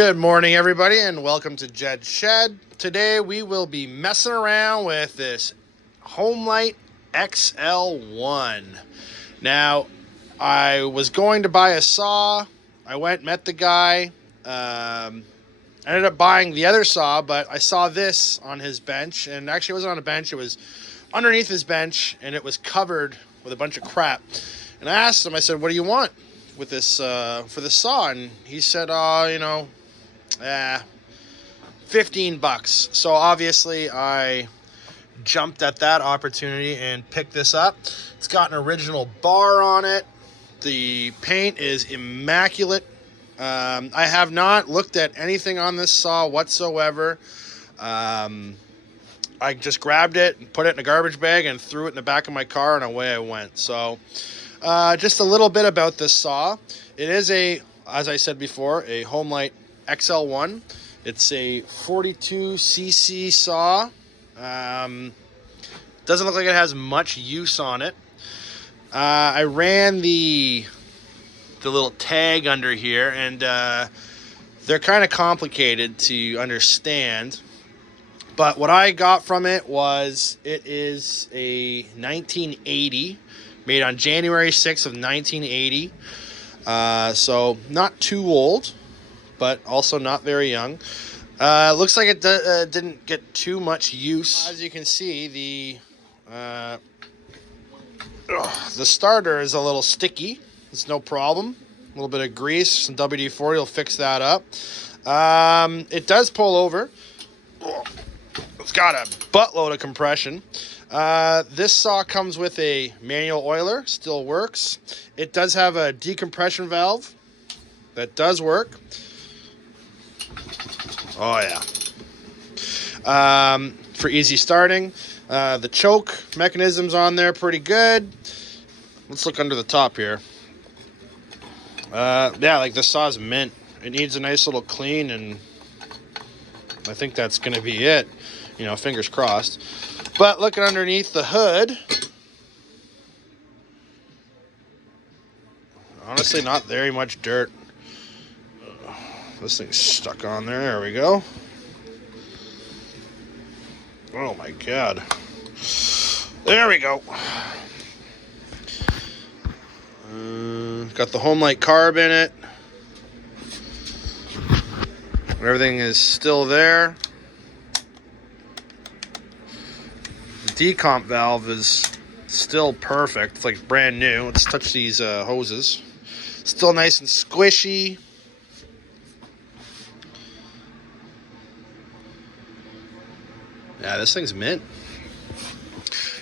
Good morning, everybody, and welcome to Jed's Shed. Today we will be messing around with this Homelite XL-1. Now, I was going to buy a saw. I went, met the guy. Ended up buying the other saw, but I saw this on his bench, and actually it wasn't on a bench. It was underneath his bench, and it was covered with a bunch of crap. And I asked him, I said, what do you want with this for the saw? And he said, $15. So obviously I jumped at that opportunity and picked this up. It's got an original bar on it. The paint is immaculate. I have not looked at anything on this saw whatsoever. I just grabbed it and put it in a garbage bag and threw it in the back of my car, and away I went. So just a little bit about this saw. It is as I said before, a Homelite XL-1. It's a 42cc saw. Doesn't look like it has much use on it. I ran the little tag under here, and they're kind of complicated to understand. But what I got from it was it is a 1980, made on January 6th of 1980. So not too old, but also not very young. Looks like it didn't get too much use. As you can see, the starter is a little sticky. It's no problem. A little bit of grease, some WD-40 will fix that up. It does pull over. It's got a buttload of compression. This saw comes with a manual oiler, still works. It does have a decompression valve that does work. Oh yeah. For easy starting. The choke mechanism's on there pretty good. Let's look under the top here. Yeah, like the saw's mint. It needs a nice little clean, and I think that's going to be it. You know, fingers crossed. But looking underneath the hood, honestly, not very much dirt. This thing's stuck on there. There we go. Oh my God. There we go. Got the Homelite carb in it. Everything is still there. The decomp valve is still perfect. It's like brand new. Let's touch these hoses. Still nice and squishy. Yeah, this thing's mint.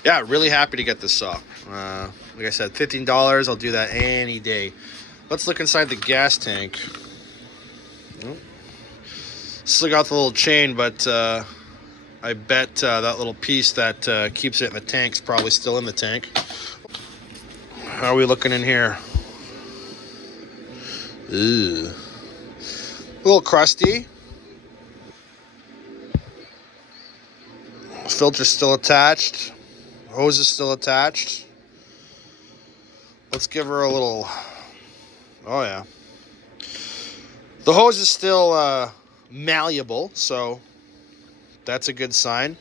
Yeah, really happy to get this saw. Like I said, $15. I'll do that any day. Let's look inside the gas tank. Still got the little chain, but I bet that little piece that keeps it in the tank's probably still in the tank. How are we looking in here? Ew. A little crusty. Filter's still attached. Hose is still attached. Let's give her a little... Oh yeah. The hose is still malleable, so that's a good sign.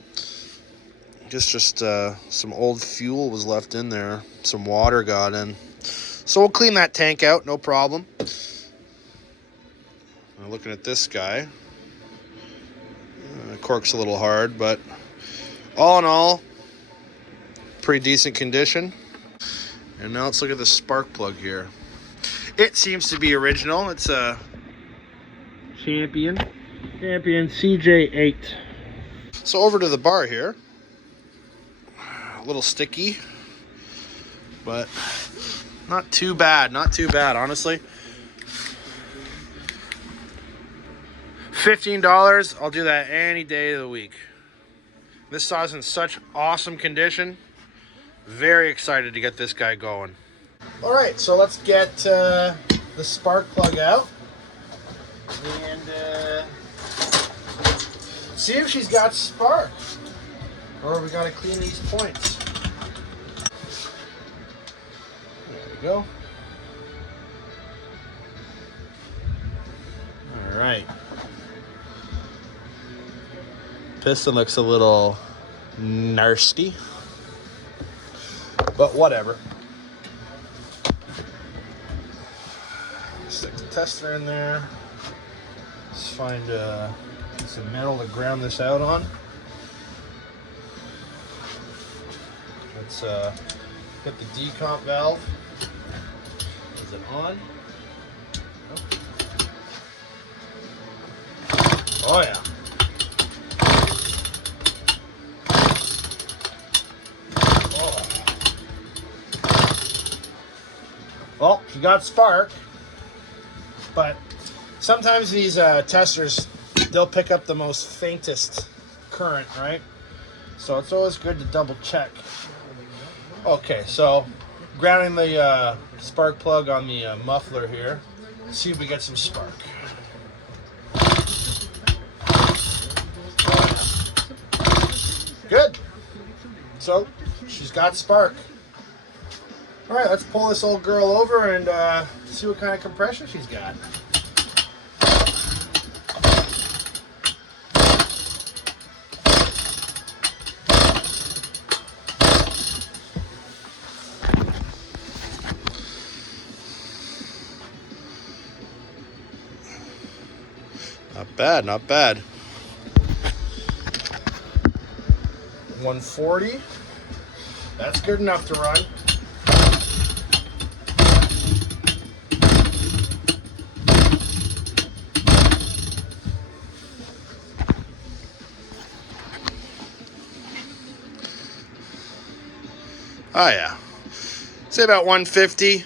Just some old fuel was left in there. Some water got in. So we'll clean that tank out, no problem. Now looking at this guy. Cork's a little hard, but all in all, pretty decent condition. And now let's look at the spark plug here. It seems to be original. It's a Champion CJ8. So over to the bar here. A little sticky, but not too bad. Not too bad, honestly. $15. I'll do that any day of the week. This saw's in such awesome condition. Very excited to get this guy going. All right, so let's get the spark plug out and see if she's got spark, or we got to clean these points. There we go. All right. piston looks a little nasty, but whatever. Stick the tester in there. Let's find some metal to ground this out on. Let's get the decomp valve. Is it on? Nope. Oh yeah. Oh. Well, she got spark, but sometimes these testers, they'll pick up the most faintest current, right? So it's always good to double check. Okay, so grounding the spark plug on the muffler here. See if we get some spark. Good. So she's got spark. All right, let's pull this old girl over and see what kind of compression she's got. Not bad, not bad. 140. That's good enough to run. Oh yeah. Say about 150. I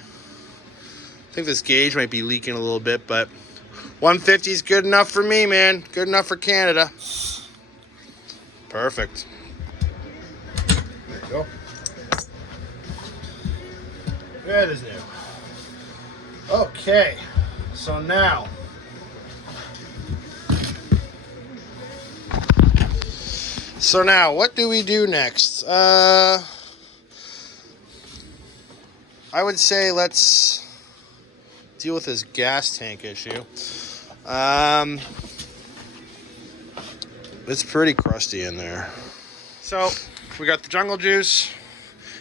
think this gauge might be leaking a little bit, but 150 is good enough for me, man. Good enough for Canada. Perfect. There you go. That is new. Okay, so now what do we do next? I would say let's deal with this gas tank issue. It's pretty crusty in there. So we got the jungle juice,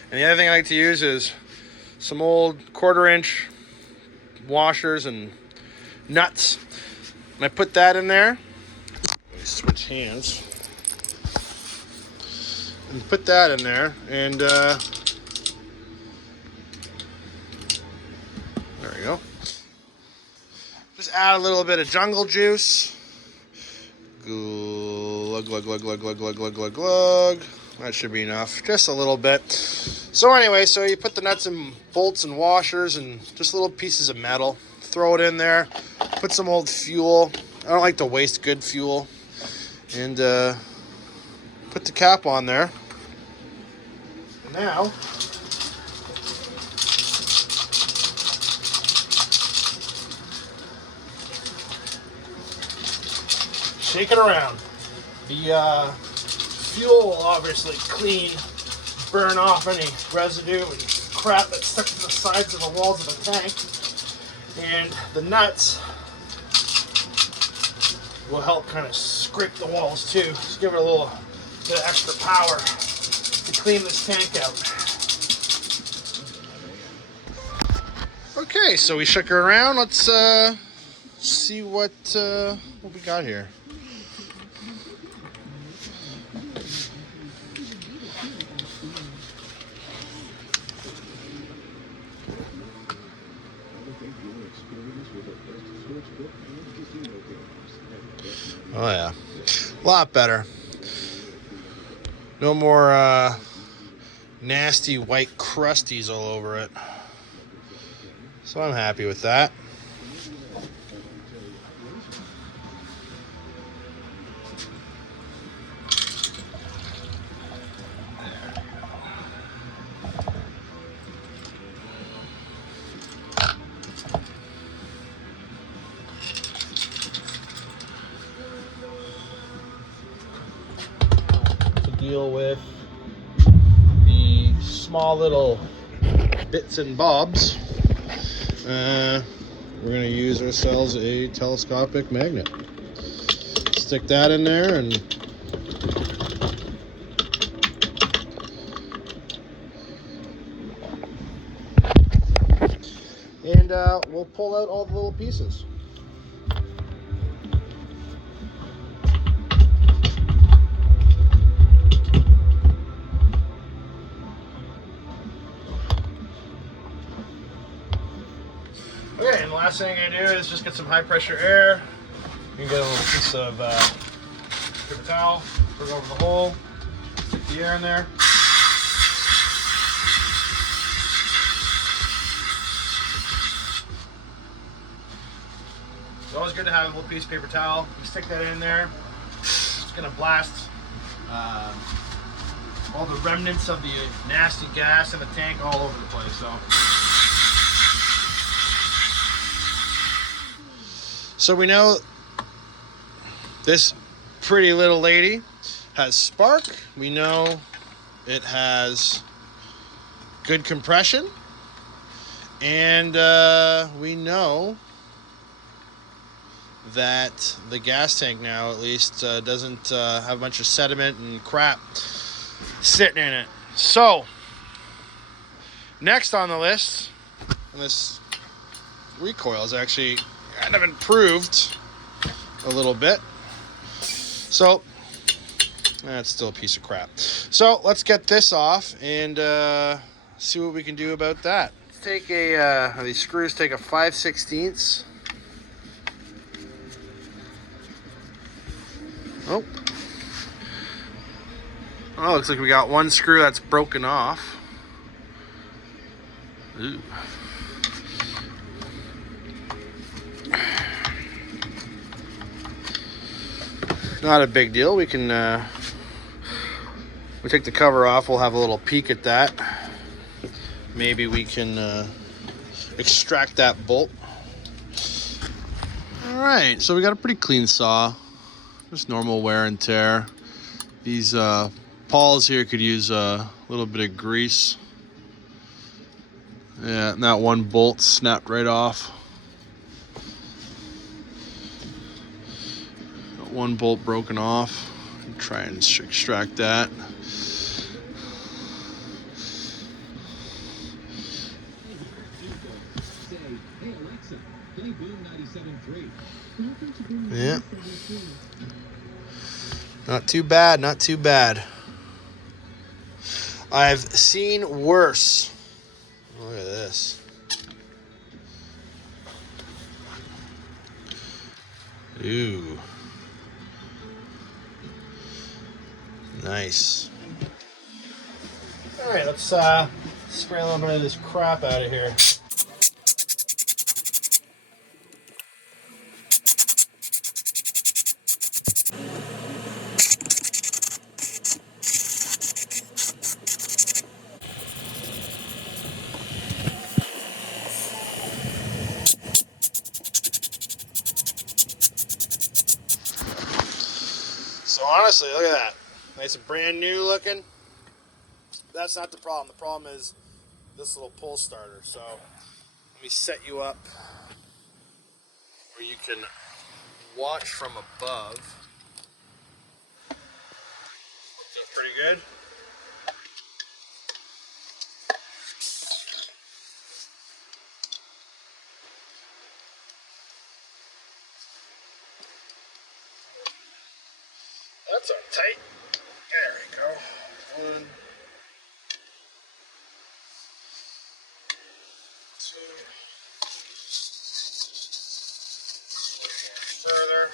and the other thing I like to use is some old 1/4-inch washers and nuts. And I put that in there. Let me switch hands. And put that in there, and there we go. Just add a little bit of jungle juice. Glug, glug, glug, glug, glug, glug, glug, glug, glug. That should be enough. Just a little bit. So anyway, so you put the nuts and bolts and washers and just little pieces of metal. Throw it in there. Put some old fuel. I don't like to waste good fuel. And put the cap on there. Now, shake it around. The fuel will obviously burn off any residue and crap that's stuck to the sides of the walls of the tank. And the nuts will help kind of scrape the walls too. Just give it a little bit of extra power to clean this tank out. Okay, so we shook her around. Let's see what we got here. Oh yeah, a lot better. No more nasty white crusties all over it. So I'm happy with that. Deal with the small little bits and bobs. We're going to use ourselves a telescopic magnet. Stick that in there and and we'll pull out all the little pieces. Okay, and the last thing I'm going to do is just get some high pressure air. You can get a little piece of paper towel, put it over the hole, stick the air in there. It's always good to have a little piece of paper towel. You stick that in there. It's going to blast all the remnants of the nasty gas in the tank all over the place. So we know this pretty little lady has spark. We know it has good compression. And we know that the gas tank now at least doesn't have a bunch of sediment and crap sitting in it. So next on the list, and this recoil is actually kind of improved a little bit. So that's still a piece of crap. So let's get this off and see what we can do about that. Let's take these screws take a 5/16. Oh, looks like we got one screw that's broken off. Ooh. Not a big deal. We can we take the cover off. We'll have a little peek at that. Maybe we can extract that bolt. All right, so we got a pretty clean saw. Just normal wear and tear. These pawls here could use a little bit of grease. Yeah, and that one bolt snapped right off. Got one bolt broken off. Try and extract that. Yeah. Not too bad, not too bad. I've seen worse. Look at this. Ooh. Nice. All right, let's spray a little bit of this crap out of here. So honestly, look at that. Nice and brand new looking. That's not the problem. The problem is this little pull starter. So let me set you up where you can watch from above. Looks pretty good. That's on tight. There we go. 1, 2. Further.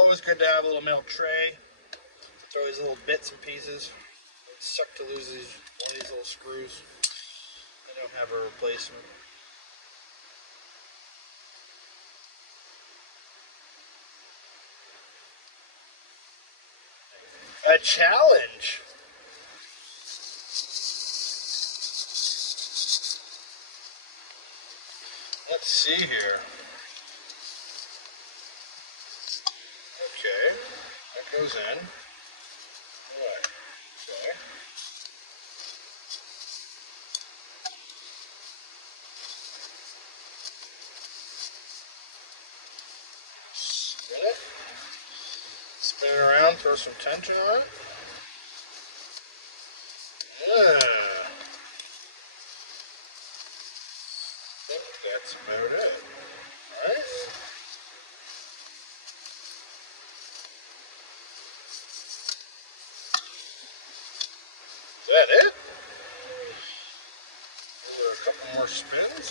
Always good to have a little metal tray. Throw these little bits and pieces. It sucks to lose one of these little screws. I don't have a replacement. A challenge. Let's see here. Okay, that goes in. Okay. Spin it. Spin it around, throw some tension on it. Yeah. I think that's about it. Alright. Is that it? A couple more spins.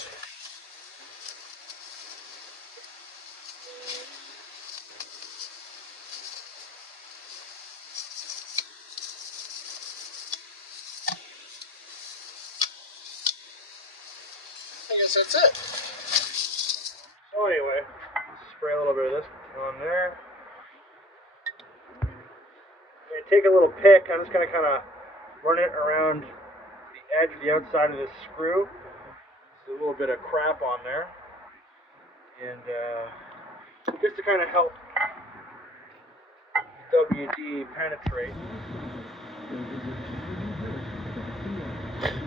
I guess that's it. So anyway, spray a little bit of this on there. And take a little pick. I'm just going to kind of run it around the edge of the outside of this screw. There's a little bit of crap on there. And just to kind of help WD penetrate.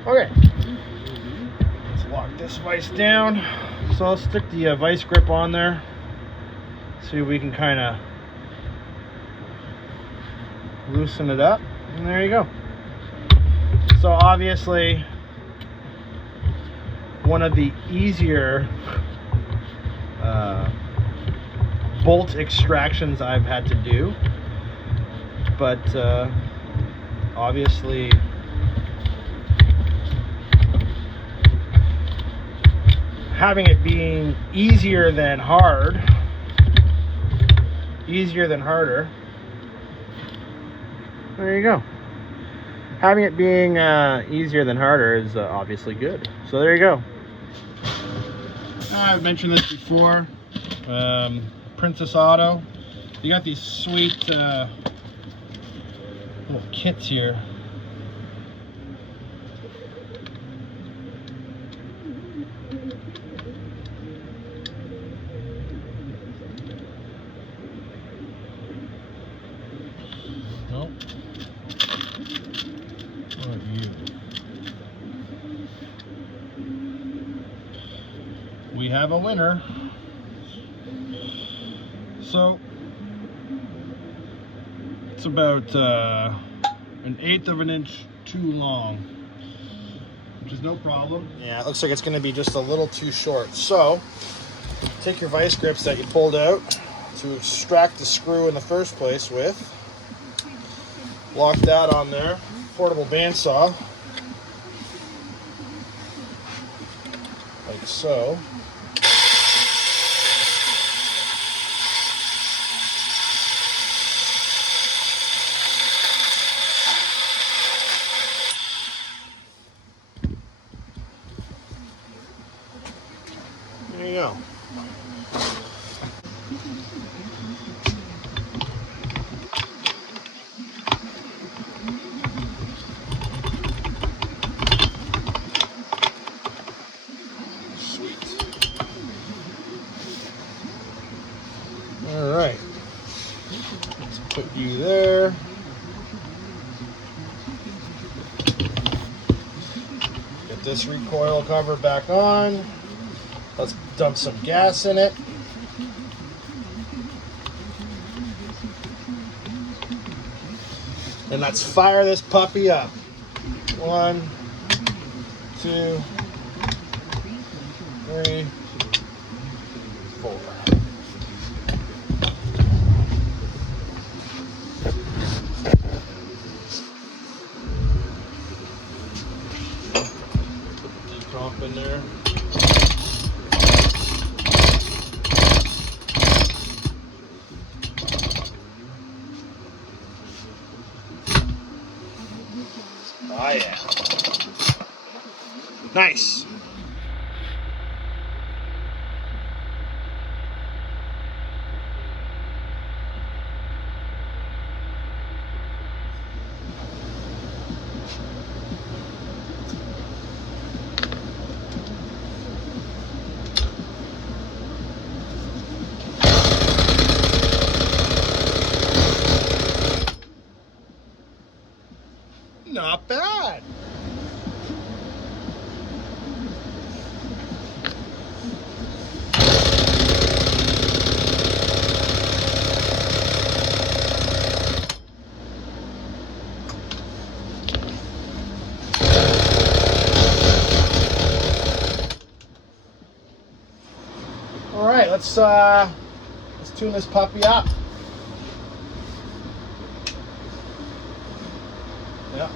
Okay. Let's lock this vise down. So I'll stick the vise grip on there. See if we can kind of loosen it up. And there you go. So obviously, one of the easier bolt extractions I've had to do. But obviously, having it being easier than harder, there you go. Having it being easier than harder is obviously good. So there you go. I've mentioned this before. Princess Auto. You got these sweet little kits here. Nope. What are you? We have a winner. So it's about 1/8 of an inch too long, which is no problem. Yeah, it looks like it's going to be just a little too short. So take your vise grips that you pulled out to extract the screw in the first place with. Lock that on there. Portable bandsaw, like so. There you go. Sweet. All right. Let's put you there. Get this recoil cover back on. Let's dump some gas in it. And let's fire this puppy up. 1, 2, 3, 4. Decomp in there. Oh yeah. Nice. Not bad. All right, let's tune this puppy up. Yeah.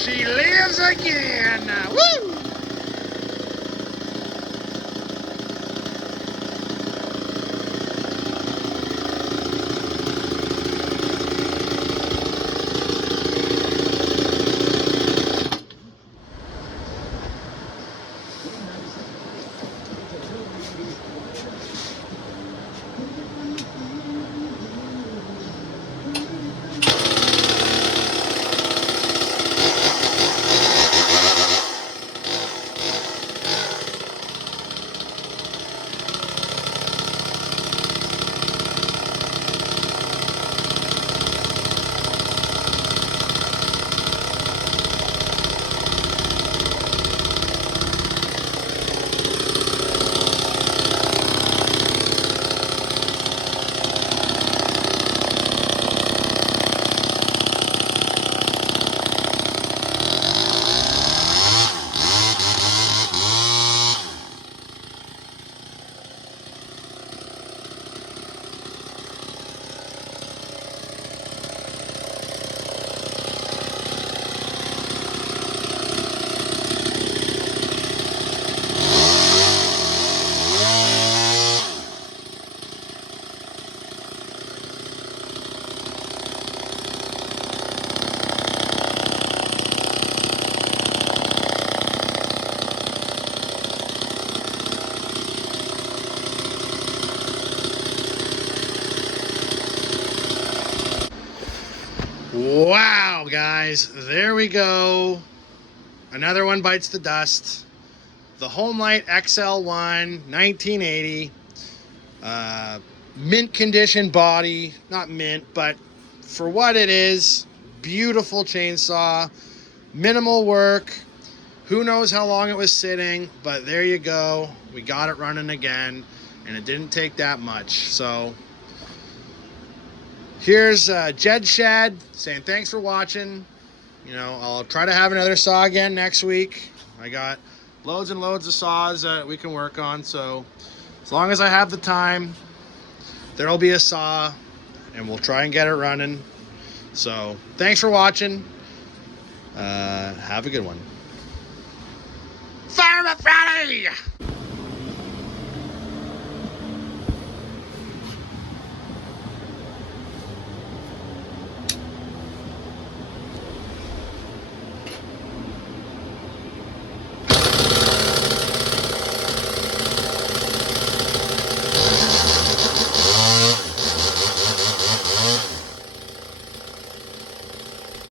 She lives again. Woo! Wow, guys, there we go. Another one bites the dust. The Homelite XL-1, 1980. Mint condition body. Not mint, but for what it is, beautiful chainsaw. Minimal work. Who knows how long it was sitting, but there you go. We got it running again, and it didn't take that much. So here's Jed Shed saying thanks for watching. You know, I'll try to have another saw again next week. I got loads and loads of saws that we can work on, so as long as I have the time, there'll be a saw, and we'll try and get it running. So thanks for watching. Have a good one. Fireman Friday!